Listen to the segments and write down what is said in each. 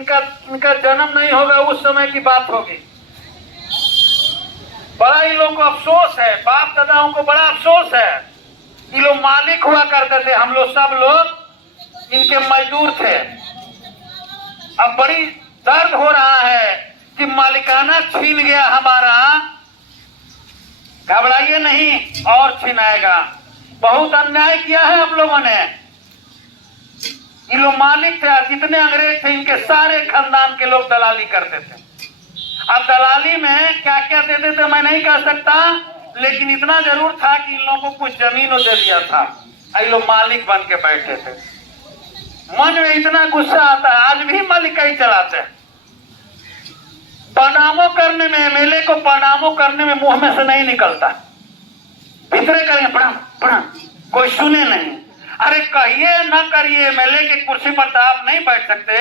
इनका इनका जन्म नहीं होगा उस समय की बात होगी। बड़ा इन लोगों को अफसोस है, बाप दादाओं को बड़ा अफसोस है। ये लोग मालिक हुआ करते थे, हम लोग सब लोग इनके मजदूर थे। अब बड़ी दर्द हो रहा है कि मालिकाना छीन गया हमारा। घबराइए नहीं, और छीनाएगा। बहुत अन्याय किया है हम लोगों ने। ये लोग मालिक थे, जितने अंग्रेज थे इनके सारे खानदान के लोग दलाली करते थे। अब दलाली में क्या क्या देते थे मैं नहीं कह सकता, लेकिन इतना जरूर था कि इन लोगों को कुछ जमीन दे दिया था। ये लोग मालिक बन के बैठे थे। मन में इतना गुस्सा आता है, आज भी मालिक ही चलाते हैं। प्रणामों करने में, एमएलए को प्रणामों करने में मुंह में से नहीं निकलता, भीतरे करेंगे प्रणाम प्रणाम, कोई सुने नहीं। अरे कहिए न करिए, एमएलए की कुर्सी पर तो आप नहीं बैठ सकते।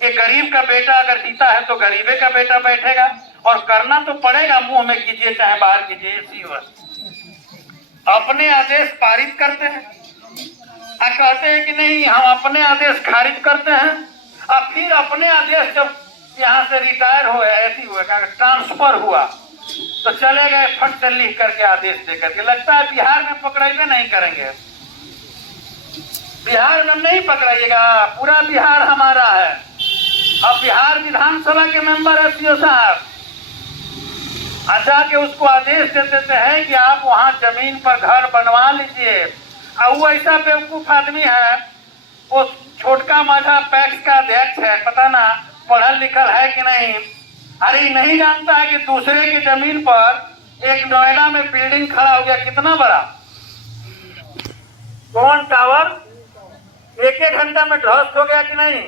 एक गरीब का बेटा अगर जीता है तो गरीबे का बेटा बैठेगा, और करना तो पड़ेगा। मुंह में कीजिए चाहे बाहर कीजिए, ऐसी हो। अपने आदेश पारित करते हैं और कहते हैं कि नहीं हम अपने आदेश खारिज करते हैं। और फिर अपने आदेश जब यहाँ से रिटायर हुए, ऐसी हुए ट्रांसफर हुआ, तो चले गए फट से लिख करके आदेश दे करके। लगता है बिहार में पकड़ाइए नहीं करेंगे, बिहार में नहीं पकड़ाइएगा, पूरा बिहार हमारा है। अब बिहार विधानसभा के मेंबर है सीओ साहब, जाके उसको आदेश दे देते हैं कि आप वहां जमीन पर घर बनवा लीजिए। और वो ऐसा बेवकूफ आदमी है, वो छोटका माझा पैक्स का अध्यक्ष है, पता ना पढ़ल लिखल है कि नहीं। अरे नहीं जानता है कि दूसरे की जमीन पर एक नोएडा में बिल्डिंग खड़ा हो गया, कितना बड़ा कौन टावर, एक घंटा में ध्वस्त हो गया कि नहीं।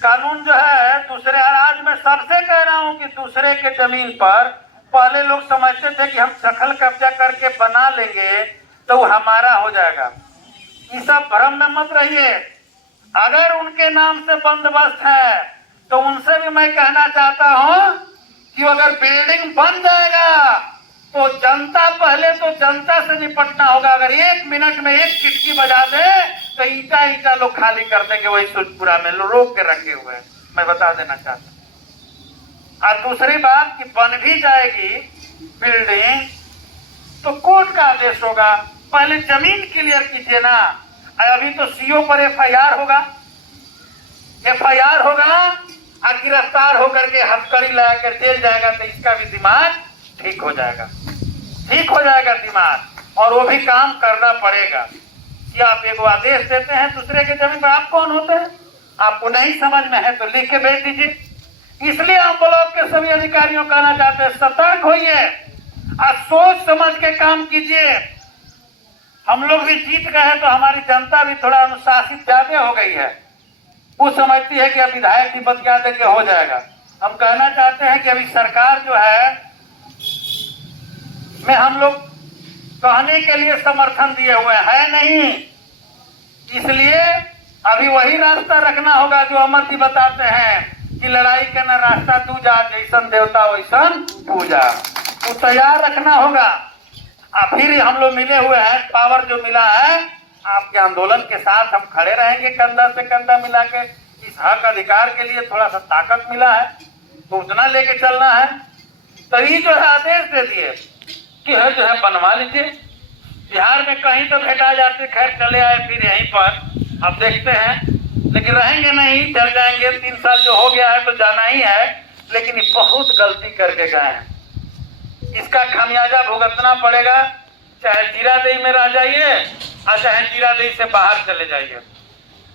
कानून जो है दूसरे, आज मैं सबसे कह रहा हूं कि दूसरे के जमीन पर पहले लोग समझते थे कि हम दखल कब्जा करके बना लेंगे तो वो हमारा हो जाएगा। ये सब भ्रम में मत रहिए। अगर उनके नाम से बंदोबस्त है तो उनसे भी मैं कहना चाहता हूं कि अगर बिल्डिंग बन जाएगा तो जनता, पहले तो जनता से निपटना होगा। अगर 1 मिनट में एक चिटकी बजा दे तो ईटा लोग खाली कर देंगे, वही सूरजपुरा में रोक के रखे हुए हैं, मैं बता देना चाहता हूं। और दूसरी बात कि बन भी जाएगी बिल्डिंग तो कोर्ट का आदेश होगा, पहले जमीन क्लियर कीजिए ना। अभी तो सीओ पर एफआईआर होगा और गिरफ्तार होकर के हथकड़ी लगा कर जेल जाएगा, तो इसका भी दिमाग ठीक हो जाएगा दिमाग। और वो भी काम करना पड़ेगा कि आप एक आदेश देते हैं दूसरे के जमीन पर, आप कौन होते हैं, आपको नहीं समझ में है तो लिख के भेज दीजिए। इसलिए हम ब्लॉक के सभी अधिकारियों को कहना चाहते हैं, सतर्क होइए और सोच समझ के काम कीजिए। हम लोग भी जीत गए हैं तो हमारी जनता भी थोड़ा अनुशासित ज्यादा हो गई है। वो समझती है कि अब विधायक की बतिया दे के हो जाएगा। हम कहना चाहते हैं कि अभी सरकार जो है में हम लोग कहने के लिए समर्थन दिए हुए हैं नहीं, इसलिए अभी वही रास्ता रखना होगा जो अमर जी बताते हैं कि लड़ाई का न रास्ता दूजा, जैसन देवता वैसन पूजा। वो तैयार रखना होगा। फिर हम लोग मिले हुए हैं, पावर जो मिला है आपके आंदोलन के साथ हम खड़े रहेंगे, कंधा से कंधा मिला के। इस हक अधिकार के लिए थोड़ा सा ताकत मिला है तो उतना लेके चलना है। तो ये जो है आदेश दे दिए कि है जो है बनवा लीजिए। बिहार में कहीं तो भेटा जाते, खैर चले आए फिर यहीं पर, अब देखते हैं, लेकिन रहेंगे नहीं, चल जाएंगे। 3 साल जो हो गया है तो जाना ही है, लेकिन ये बहुत गलती करके गए हैं, इसका खामियाजा भुगतना पड़ेगा। चाहे जीरादेई में रह जाइए और चाहे जीरादेई से बाहर चले जाइए।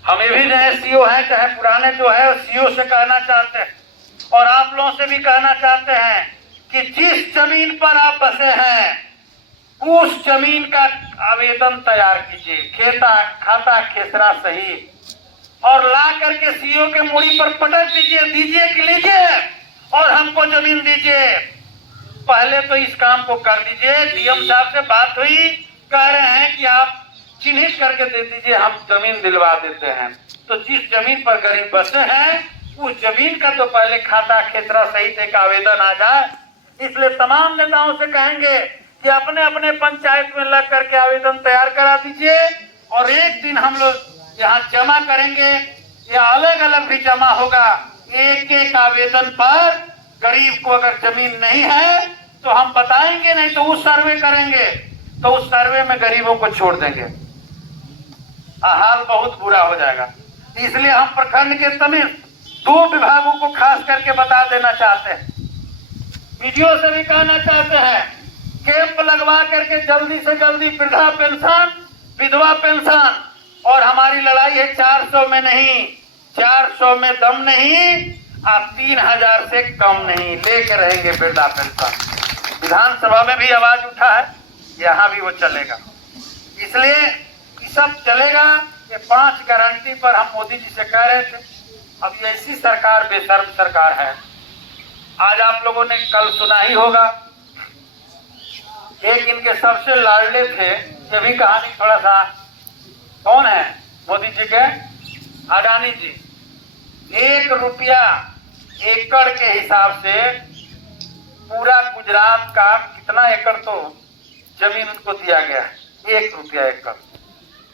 हम ये भी नए सीओ हैं, चाहे पुराने जो है सीओ से कहना चाहते हैं और आप लोगों से भी कहना चाहते हैं कि जिस जमीन पर आप बसे हैं उस जमीन का आवेदन तैयार कीजिए, खाता खेसरा सहित, और ला करके सीओ के मूड़ी पर पटक दीजिए कि लीजिए और हमको जमीन दीजिए। पहले तो इस काम को कर दीजिए। डीएम साहब से बात हुई, कह रहे हैं कि आप चिन्हित करके दे दीजिए, हम जमीन दिलवा देते हैं। तो जिस जमीन पर गरीब बसे हैं उस जमीन का तो पहले खाता खेसरा सहित एक आवेदन आ जाए। इसलिए तमाम नेताओं से कहेंगे कि अपने अपने पंचायत में लग करके आवेदन तैयार करा दीजिए और एक दिन हम लोग यहाँ जमा करेंगे। या अलग अलग भी जमा होगा। एक एक आवेदन पर गरीब को अगर जमीन नहीं है तो हम बताएंगे, नहीं तो उस सर्वे करेंगे, तो उस सर्वे में गरीबों को छोड़ देंगे, हाल बहुत बुरा हो जाएगा। इसलिए हम प्रखंड के तमाम 2 विभागों को खास करके बता देना चाहते हैं, वीडियो से भी कहना चाहते हैं, कैंप लगवा करके जल्दी से जल्दी वृद्धा पेंशन, विधवा पेंशन, और हमारी लड़ाई है 400 में नहीं, 400 में दम नहीं, आप 3000 से कम नहीं लेके रहेंगे वृद्धा पेंशन। विधानसभा में भी आवाज उठा है, यहाँ भी वो चलेगा। इसलिए ये सब चलेगा। ये 5 गारंटी पर हम मोदी जी से कह रहे थे, अब ये ऐसी सरकार बेशर्म सरकार है। आज आप लोगों ने कल सुना ही होगा, एक इनके सबसे लाडले थे, ये भी कहानी थोड़ा सा, कौन है मोदी जी के? अडानी जी। 1 रुपया एकड़ के हिसाब से पूरा गुजरात का कितना एकड़ तो जमीन उनको दिया गया है, 1 रुपया एकड़।